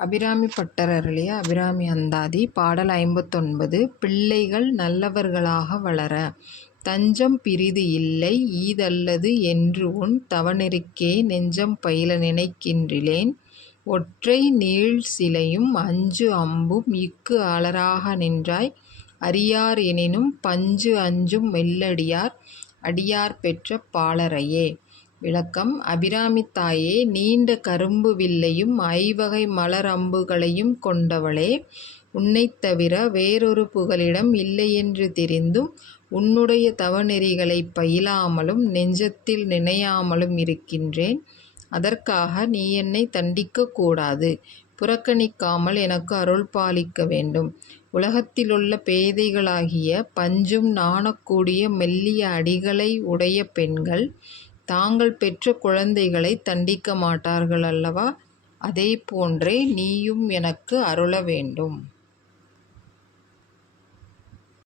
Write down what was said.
Abirami butter அருளிய அபிராமி அந்தாதி பாடல் ஐம்பத்தொன்பது பிள்ளைகள் நல்லவர்களாக வளர. தஞ்சம் பிறிது இல்லை ஈதல்லது என்று உன் தவனிருக்கே நெஞ்சம் பயில நினைக்கின்றிலேன் ஒற்றை நீள் சிலையும் அஞ்சு அம்பும் இக்கு அலராக நின்றாய். அறியார் எனினும் பஞ்சு அஞ்சும் மெல்லடியார் அடியார் பெற்ற பாலரையே விளக்கம். அபிராமி தாயே நீண்ட கரும்பு வில்லையும் ஐவகை மலர் அம்புகளையும் கொண்டவளே உன்னைத் தவிர வேறொரு புகலிடம் இல்லையென்று தெரிந்தும் உன்னுடைய தவநெறிகளைப் பயிலாமலும் நெஞ்சத்தில் நினையாமலும் இருக்கின்றேன். அதற்காக நீ என்னை தண்டிக்க கூடாது. புறக்கணிக்காமல் எனக்கு அருள் பாலிக்க வேண்டும். உலகத்திலுள்ள பேதைகளாகிய பஞ்சும் நாணக்கூடிய மெல்லிய அடிகளை உடைய பெண்கள் தாங்கள் பெற்ற குழந்தைகளை தண்டிக்க மாட்டார்கள் அல்லவா? அதே போன்றே நீயும் எனக்கு அருள வேண்டும்.